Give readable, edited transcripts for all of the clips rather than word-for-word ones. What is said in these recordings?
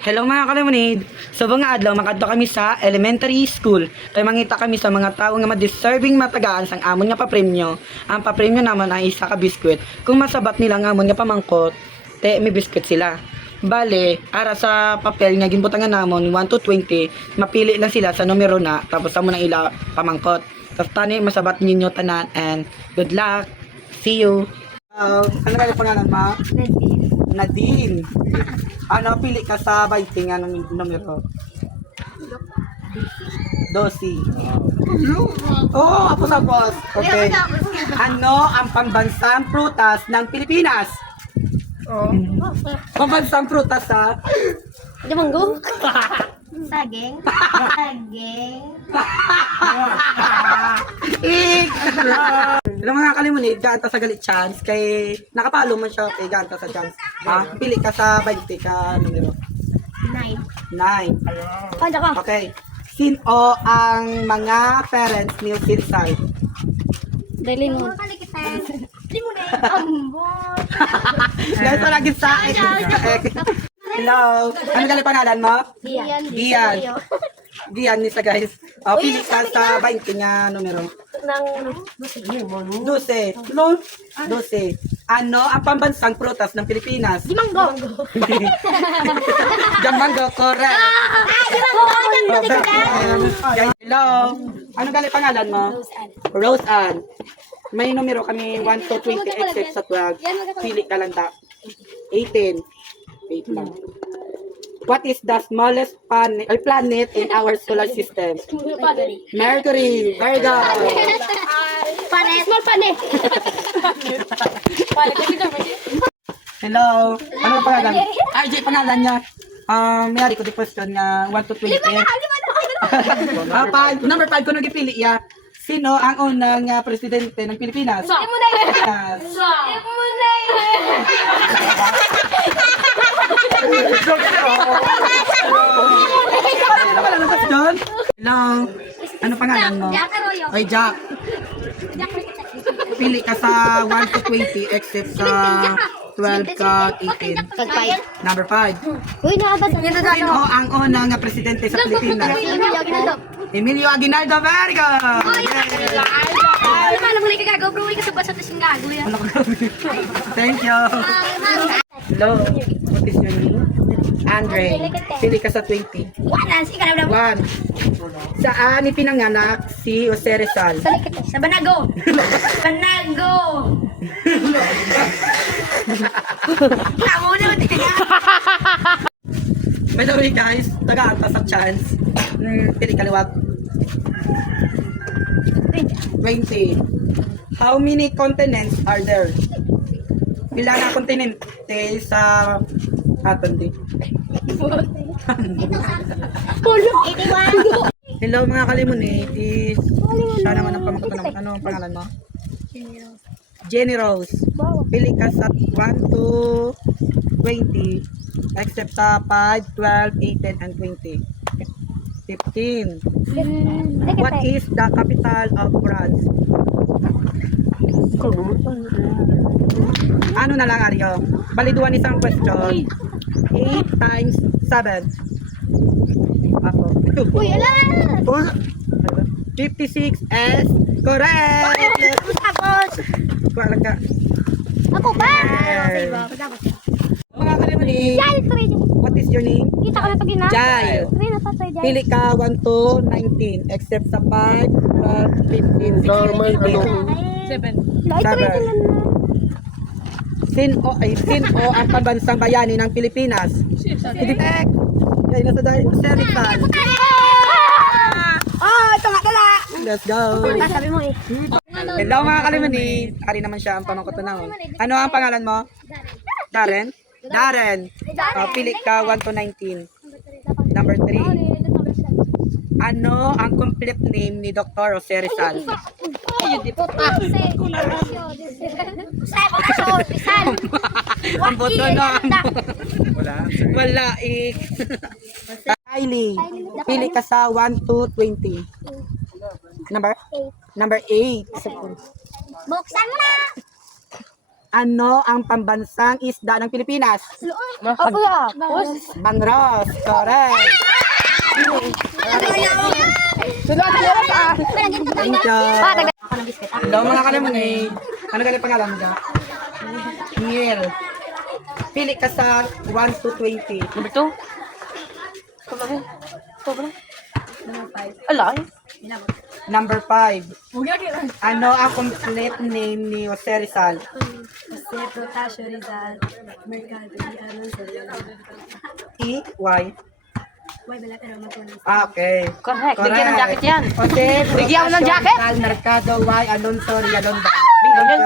Hello mga kalimunid. So mga adlaw makadto kami sa elementary school. Kay mangita kami sa mga tawo nga ma-deserving matagaan sang amon nga papremyo. Ang papremyo naman ay isa ka biskwit. Kung masabat nila nga amon nga pamangkot, may biskwit sila. Bale, ara sa papel nga ginbutangan namon 1 to 20, mapili lang sila sa numero na tapos amo nang ila pamangkot. Tapos tani masabat ninyo tanan and good luck. See you. Ano ba yung pangalan mo? Nadine. Ano, pili ka sa 20 nga numero? 12. Oh, apos. Okay. Ano ang pambansang prutas ng Pilipinas? Pambansang prutas ha? Di manggo? Saging. Saging. Alam mga kalimunid, ganta sa galit chance kay nakapalo man siya kay ganta sa chance. Ha? Pili ka sa 20 ka numero. 9. 9. Panja ka. Okay. Sino ang mga parents ni Sirisay? Dali mo. Di mo na yung ambon. Dahil sa lagi sa Hello. Ano gali pangalan mo? Gian. Gian ni sa guys. Pili ka sa 20 nga numero. Nang 12. Lol. 12. Ano ang pambansang prutas ng Pilipinas? di manggo. Jamanggo, correct. Hello. Ano gali pangalan mo? Rose Ann. May numero kami 1 to 20 except sa 12. Pili ka lang ta. 18. Wait lang. What is the smallest planet in our solar system? Mercury. Very good. Pane. Small pane. Hello. Ano ang pangalan? RJ pangalan niya. Mayari ko di question nga 1 to 20. Number 5 ko nagipili ya. Sino ang unang presidente ng Pilipinas? Di mo na yun. Yes. Di mo na yun. Ano pala ng question? Hello. Ano pangalan mo? Jack Arroyo. Ay, Jack. Jack Pili ka sa 1 to 20 except sa 12 ka 18. Number 5. Uy, nakabasa. Sino ang unang presidente sa Pilipinas? Emilio Aguinaldo. Very good. Alam mo lang kagagaw, bro. Ikaw sa basa na siyang gago yan. Thank you. Hello. What is your name? Andre. Pili ka sa 20. Wala, sige ka na. 1. Saan ipinanganak si Jose Rizal? Sa Banago. Banago. Tamo na mo By the way guys, taga-anta sa chance. Pili kaliwag. 20. How many continents are there? Pila na kontinente sa aton din? Pulo. 81. Hello mga kalimunit. Siya naman ang pamangkot naman. Ano ang pangalan mo? Jenny Rose. Pili ka sa 1 to 20 except sa 5, 12, 18, and 20. 15. What is the capital of France? Ano na lang Aryo? Baliduan isang question. 8 times 7. Ako. Uy, alam. 56 is correct. Tapos. Wala ka. Ako ba? Yes. Mga kalimunin. Jai, tuloy. What is your name? Kita ko na pag ina. Jai. Tuloy na sa Jai. Pili ka 1 to 19 except sa 5, 12, 15, 16. Tuloy. Sino ang pambansang bayani ng Pilipinas? Hiditek. Yan nasa dahil sa Rizal. Ito nga dala. Let's go. Sabi mo eh. Hello mga kalimunin. Ari naman siya ang pamangkot na. Ano ang pangalan mo? Darren? Darren. Pili ka 1 to 19. Number 3. Ano ang complete name ni Dr. Jose Rizal? Ang boto na. Wala eh. Kylie. Pili ka sa 1 to 20. Number 8. Buksan mo na. Ano ang pambansang isda ng Pilipinas? Bangros. Correct. Thank you. Hello mga kalamanay. Ano galing pangalan mo dyan? Neil. Pili ka sa 1 to 20. Number 2. Ala. Number 5. Ano ang complete name ni Jose Rizal? Jose Protasio Rizal, Mercado, Alonso, E, Y. Why Balatero Matunas. Okay. Correct. Bigyan ng jacket yan. Jose Bigyan mo ng jacket? Rizal, Mercado, Y, Alonso, Rialonda. Bingo yan.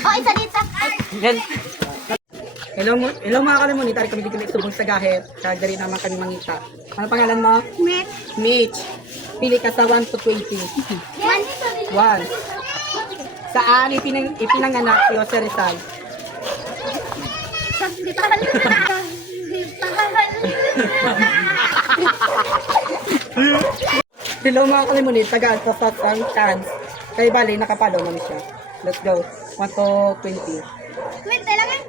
Oh, isa dito. Yan. Hello mga kalamunit. Ari kami dito subong sa gahit. Kaya dari naman kami mangita. Ano pangalan mo? Mitch. Mitch. Pili ka sa 1 to 20. 1. Saan ipinanganak si Jose Rizal? Sa Ditahan. Hello mga kalamunit. Tagaan sa Satang Chance. Kay Bali, nakapalo naman siya. Let's go. 1 to 20. Wait, kailangan.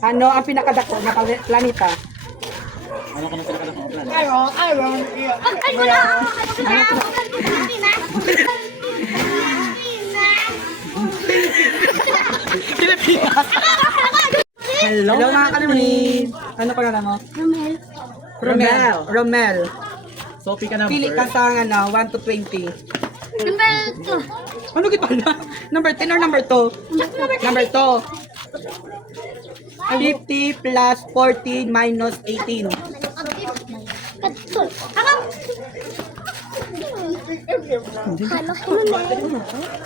Ano ang pinakadako na planeta? Iron. Pagkan mo na. Hello mga kalamunit. Ano pangalan mo? Romel. Romel. Sophie ka na. Pili ka sa 1 to 20. Number 2. Ano kita na? Number 10 or number 2? Number 2. 50 plus 40 minus 18.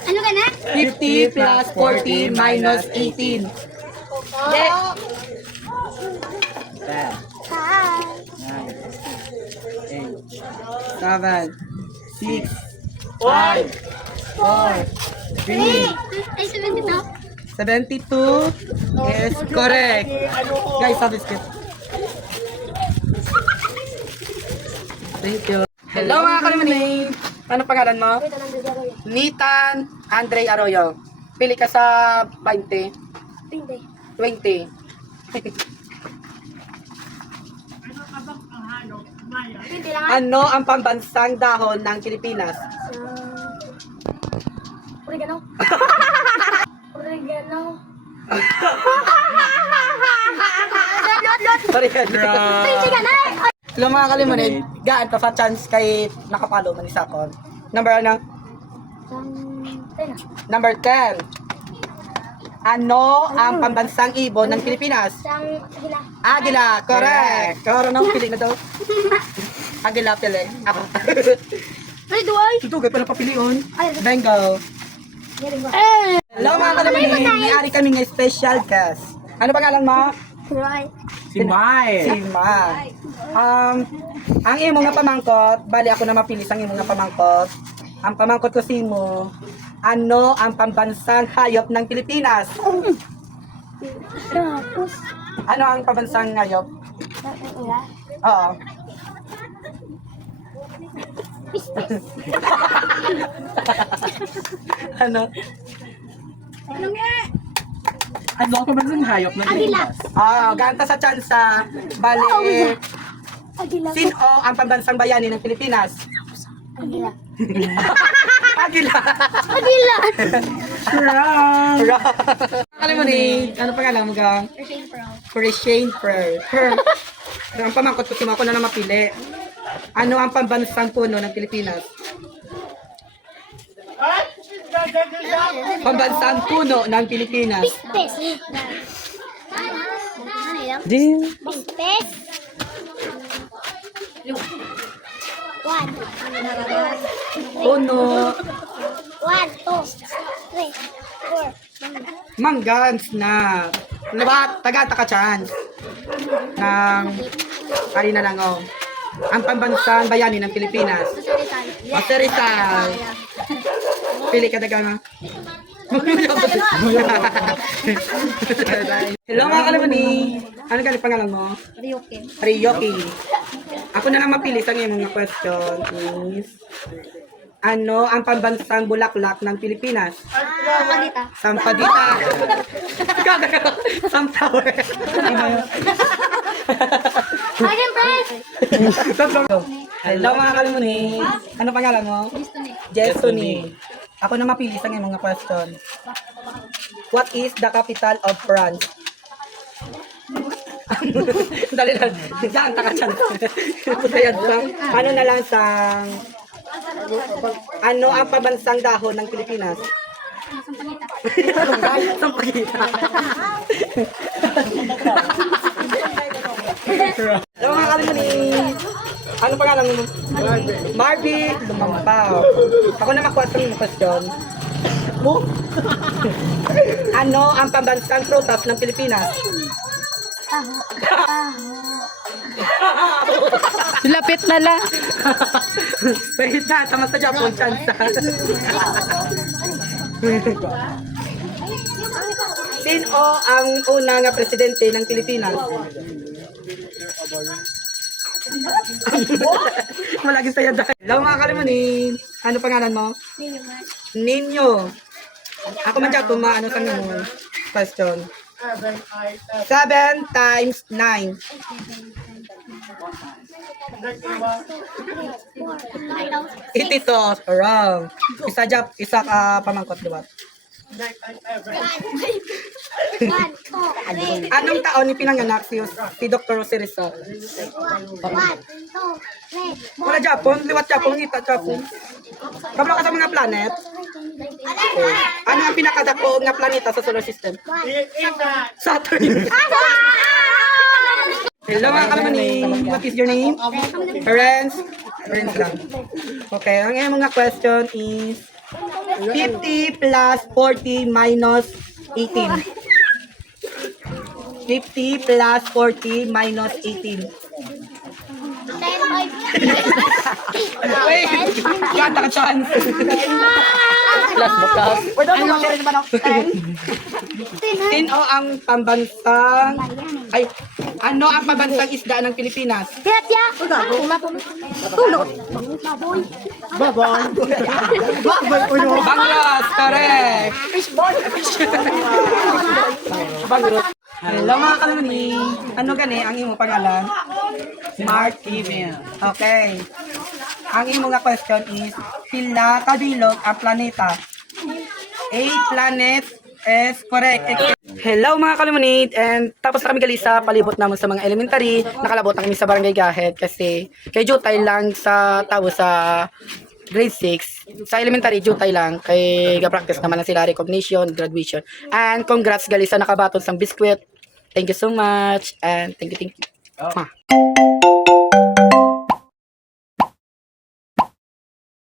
Ano ka na? 50 plus 40 minus 18. Hi. 7, 6, 5, 4, 3, Ay, 70 na. 72 is correct. Guys, have biscuit. Thank you. Hello mga kalimanay. Ano pangalan mo? Nitan Andre Arroyo. Pili ka sa 20. 20. Ano ang pambansang dahon ng Pilipinas? Oregano. Oregano. Sorry. Sige na. Hello mga kalimanay. Gaan pa sa chance kay nakapalo man isa ko. Number ano? Number 10. Ano ang pambansang ibon ng Pilipinas? Sang agila. Agila, correct. Karon ang pili na daw. Agila pili. Ako. Ay, duay. Ito gay pala papilion. Bengal. Eh. Hello mga kalamanay. May-ari kami ng special guest. Ano pangalan mo? Duay. Si Mai. Si Ma. Ang imo nga pamangkot, bali ako na mapilis ang imo nga pamangkot. Ang pamangkot ko si mo. Ano ang pambansang hayop ng Pilipinas? Tapos. Ano ang pambansang hayop? Wala. Oo. Ano? Ano nga? Ano ang pambansang hayop ng Agila. Ganta sa tsansa. Bali, Agila. sino ang pambansang bayani ng Pilipinas? Agila. Agila. Agila. Alam mo ni, ano pangalan mo gang? Christian Prayer. Ang pamangkot ko si Mako na mapili. Ano ang pambansang puno ng Pilipinas? Pambansang puno ng Pilipinas. Pes. Din. Pes. One. Puno. 1, 2, 3, 4. Manggans na. Diba? Taga-taka chance. Ng, kali na lang oh. Ang pambansang bayani ng Pilipinas. Jose Rizal. Pili ka daga na. Hello mga kalamani. Ano gali pangalan mo? Ryuki. Ryoki. Ako na lang mapili sa iyong mga question, please. Ano ang pambansang bulaklak ng Pilipinas? Palita. Sampadita. Samtower. Again, Press. Hello mga kalumuni. Ano pangalan mo? Gusto ni. Jessony. Ako na mapili sa mga question. What is the capital of France? Dali lang. Diyan, taka dyan. Putayad lang. Ano na lang sang... Ano ang pabansang dahon ng Pilipinas? Sampalita. Sampagita. Hello mga kalumuni. Ano pangalan mo? Marvin. Lumampaw. Ako na makuha sa mga question. Ano ang pambansang prutas ng Pilipinas? Lapit na lang. Wait na, tama sa Japon, chance. Sino ang unang presidente ng Pilipinas? Malagi sa'yo dahil. Hello mga kalimunin. Ano pangalan mo? Ninyo. Ako man dyan, ano sa ganun? Question. 7 times 9. Ito, wrong. Isa ka pamangkot, di ba? Anong taon ni pinanganak si Dr. Jose Rizal? Wala Japon, liwat Japon, ngita Japon. Kablo ka sa mga planet? Ano ang pinakadako nga planeta sa solar system? Saturn. Hello mga kalamaning. What is your name? Renz. Renz lang. Okay, ang iyong mga question is 50 plus 40 minus 18. 50 plus 40 minus 18. Wait! Yan, taka-chance. Plus ba plus? Pwede mo mag-share naman ako. 10. Sino ang pambansang... Ay, ano ang pambansang isda ng Pilipinas? Tilapia. Tulog. Baboy. Banglos, correct. Banglos. Hello mga kalumni. Ano gani ang imo pangalan? Smart female. Okay. Ang imo nga question is, pila kabilog ang planeta? 8 planets is correct. Hello mga kalumunid, and tapos na kami gali sa palibot naman sa mga elementary. Nakalabot na kami sa Barangay Gahet kasi kay Jutay lang sa tao sa grade 6. Sa elementary, Jutay lang. Kay ga-practice naman na sila recognition, graduation. And congrats gali sa nakabaton sang biskwit. Thank you so much, and thank you.